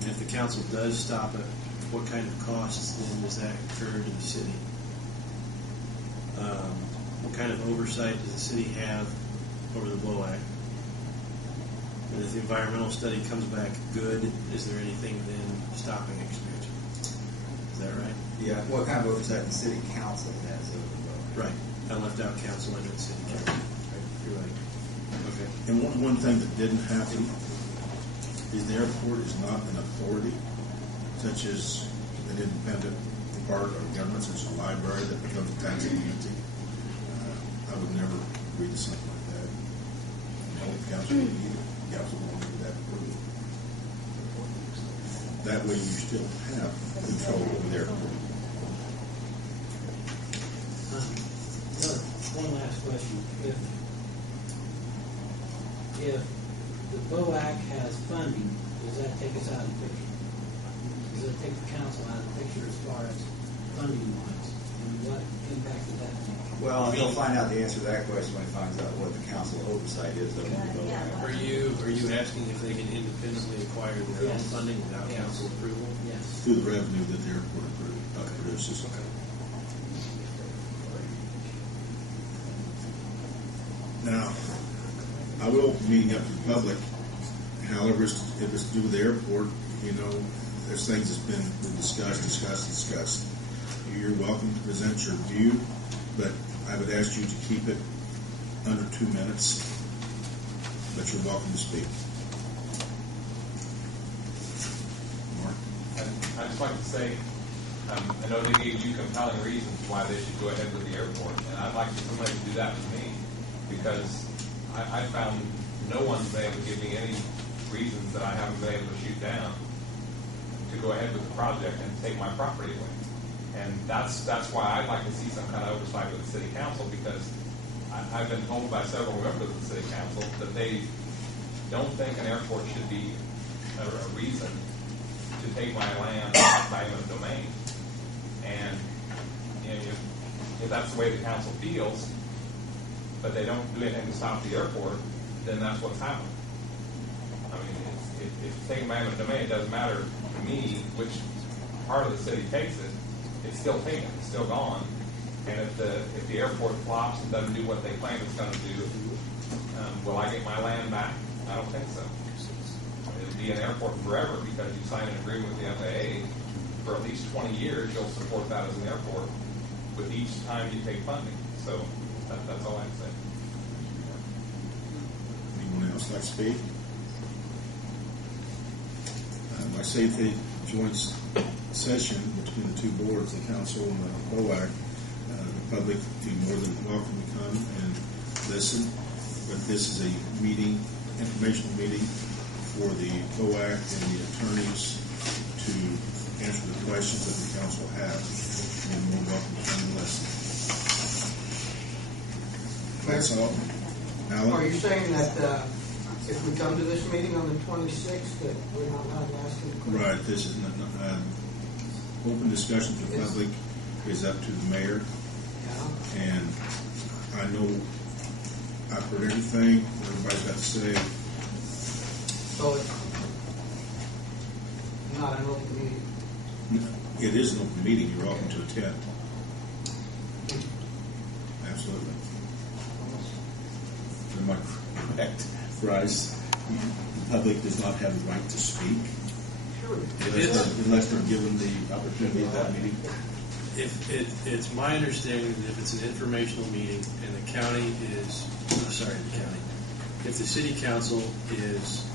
And if the council does stop it, what kind of costs then does that incur to the city? What kind of oversight does the city have over the BOAC? And if the environmental study comes back good, is there anything then stopping expansion? Is that right? Yeah. What kind of oversight the city council has over the BOAC? Right. I left out council and city council. Right. You're right. Okay. And one thing that didn't happen is the airport is not an authority, such as an independent part of government, such as a library that becomes a taxing entity. I would never agree to something like that. No council would either. Council won't do that approval. That way you still have control over the airport. One last question. If the BOAC has funding, does that take us out of the picture? Does it take the council out of the picture as far as funding wise? And what impact does that make? Well, he'll find out the answer to that question when he finds out what the council oversight is over the BOAC. Are you asking if they can independently acquire their own funding without council approval? Yes. Through the revenue that the airport produces. Okay. Now, I will meeting up to the public. However, if it's to do with the airport, you know, there's things that's been discussed. You're welcome to present your view, but I would ask you to keep it under 2 minutes. But you're welcome to speak. Mark? I'd just like to say, I know they gave you compelling reasons why they should go ahead with the airport, and I'd like somebody to do that with me, because I found no one's been able to give me any reasons that I haven't been able to shoot down to go ahead with the project and take my property away. And that's why I'd like to see some kind of oversight with the city council, because I've been told by several members of the city council that they don't think an airport should be a reason to take my land by eminent domain. And you know, if that's the way the council feels, but they don't do anything to stop the airport, then that's what's happening. I mean, if it's taken by eminent domain, it doesn't matter to me which part of the city takes it. It's still taken. It's still gone. And if the airport flops and doesn't do what they claim it's going to do, will I get my land back? I don't think so. It'll be an airport forever, because you sign an agreement with the FAA for at least 20 years. You'll support that as an airport with each time you take funding. So that's all I can say. Anyone else like to speak? I say if they joint session between the two boards, the council and the BOAC, the public would be more than welcome to come and listen. But this is a meeting, informational meeting for the BOAC and the attorneys to answer the questions that the council has. And more welcome to come and listen. That's all. Alan? Are you saying that if we come to this meeting on the 26th, that we're not allowed to ask any questions? Right. This is not open discussion to the public is up to the mayor. Yeah. And I know I've heard everything everybody's got to say. So it's not an open meeting. It is an open meeting. You're welcome to attend. Absolutely. Am I correct, Bryce? The public does not have the right to speak unless they're given the opportunity at that meeting. It's my understanding that if it's an informational meeting and the county is, if the city council is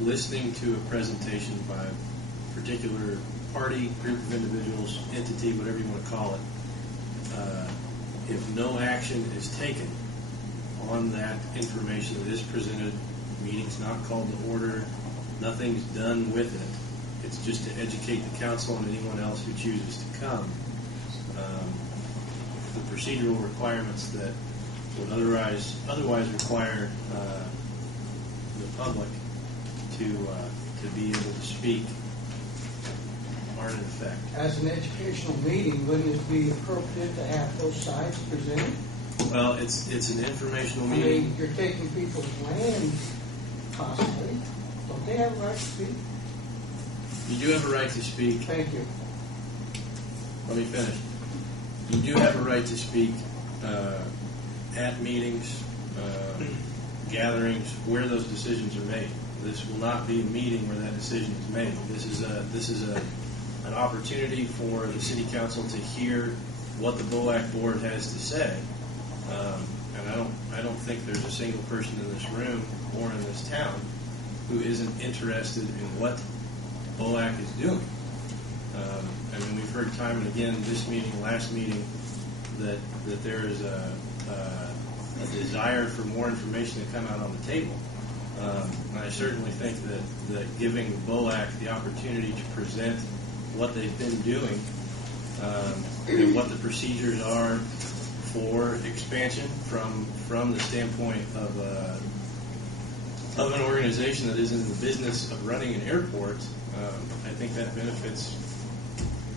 listening to a presentation by a particular party, group of individuals, entity, whatever you want to call it, if no action is taken on that information that is presented, the meeting's not called to order, nothing's done with it, it's just to educate the council and anyone else who chooses to come. The procedural requirements that would otherwise require the public to be able to speak aren't in effect. As an educational meeting, wouldn't it be appropriate to have both sides presented? Well, it's an informational I meeting. mean, you're taking people's land, possibly. Don't they have a right to speak? You do have a right to speak. Thank you. Let me finish. You do have a right to speak at meetings, gatherings, where those decisions are made. This will not be a meeting where that decision is made. This is an opportunity for the city council to hear what the BOAC board has to say. And I don't think there's a single person in this room or in this town who isn't interested in what BOAC is doing. I mean, we've heard time and again, this meeting, last meeting, that there is a desire for more information to come out on the table. And I certainly think that giving BOAC the opportunity to present what they've been doing and what the procedures are for expansion from the standpoint of an organization that is in the business of running an airport, I think that benefits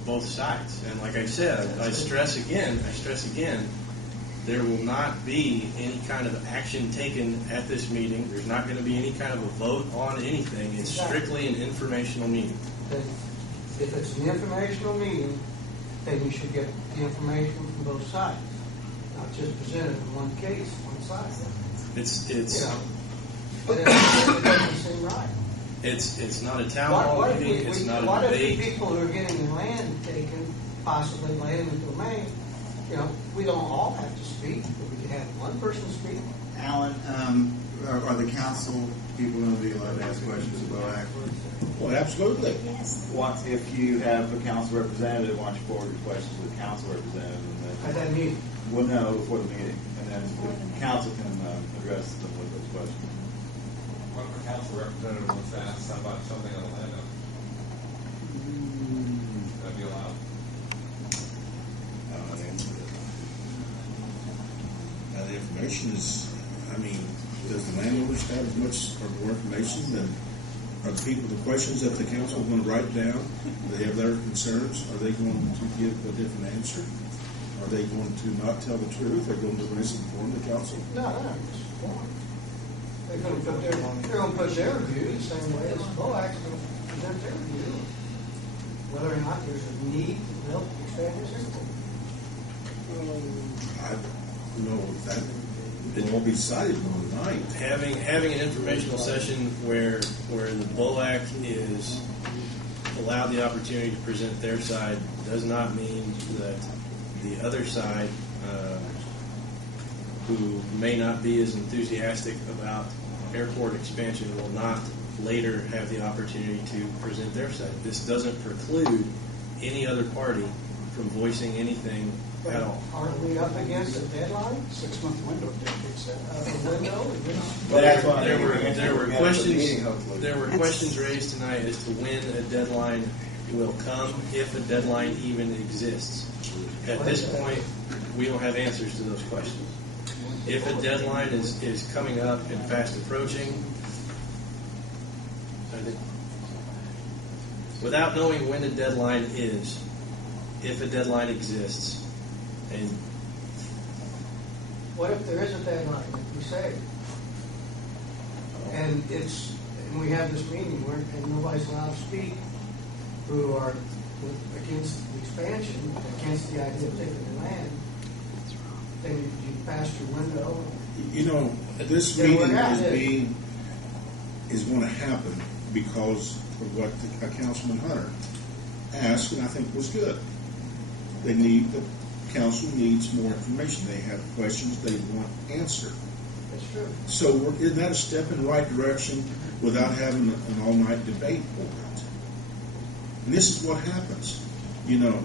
both sides. And like I said, I stress again, there will not be any kind of action taken at this meeting. There's not going to be any kind of a vote on anything. It's strictly an informational meeting. If it's an informational meeting, then you should get the information from both sides, not just presented in one case, one side. It's You know, but it doesn't seem right. It's not a town hall meeting. It's not a What if debate. the people who are getting the land taken, possibly land in the domain, you know, we don't all have to speak, but we could have one person speak. Alan, are the council people going to be allowed to ask questions of BOAC? Well, absolutely. What if you have a council representative, why don't you forward your questions to the council representative? At that meeting. We'll know before the meeting, and then the council can address them with those questions. What if a council representative wants to ask somebody something on the land? That'd be allowed. The information is, I mean, does the landowners have as much or more information than are the people, the questions that the council is going to write down? Do they have their concerns? Are they going to give a different answer? Are they going to not tell the truth? Are they going to misinform the council? No, they're not misinformed. They're going to put their view the same way as BOAC's going to present their view. Whether or not there's a need to build expand this airport. I don't know if that will all be decided on tonight. Having an informational session where the BOAC is allowed the opportunity to present their side does not mean that the other side, who may not be as enthusiastic about airport expansion, will not later have the opportunity to present their side. This doesn't preclude any other party from voicing anything at all. Aren't we up against a deadline? 6-month window, Dick said. A window? There were questions raised tonight as to when a deadline will come, if a deadline even exists. At this point, we don't have answers to those questions. If a deadline is coming up and fast approaching, I think, without knowing when a deadline is, if a deadline exists, and What if there is a deadline, like we say? And we have this meeting and nobody's allowed to speak who are against the expansion, against the idea of taking the land. Then you pass your window. You know, this Yeah, meeting well, is going to happen because of what Councilman Hunter asked, and I think was good. The council needs more information. They have questions they want answered. That's true. So isn't that a step in the right direction without having an all-night debate over it? And this is what happens. You know,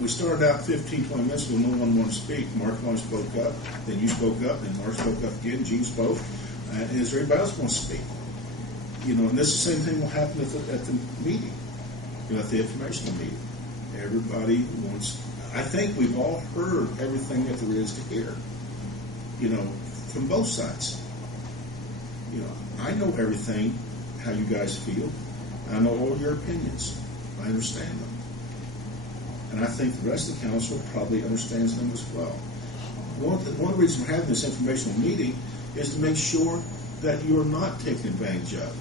we started out 15, 20 minutes ago, no one wanted to speak. Mark only spoke up, then you spoke up, then Mark spoke up again, Gene spoke, and is there anybody else wants to speak? You know, and this is the same thing will happen at the meeting, you know, at the informational meeting. Everybody wants, I think we've all heard everything that there is to hear, you know, from both sides. You know, I know everything, how you guys feel. I know all your opinions. I understand them. And I think the rest of the council probably understands them as well. One of the reasons we're having this informational meeting is to make sure that you're not taken advantage of.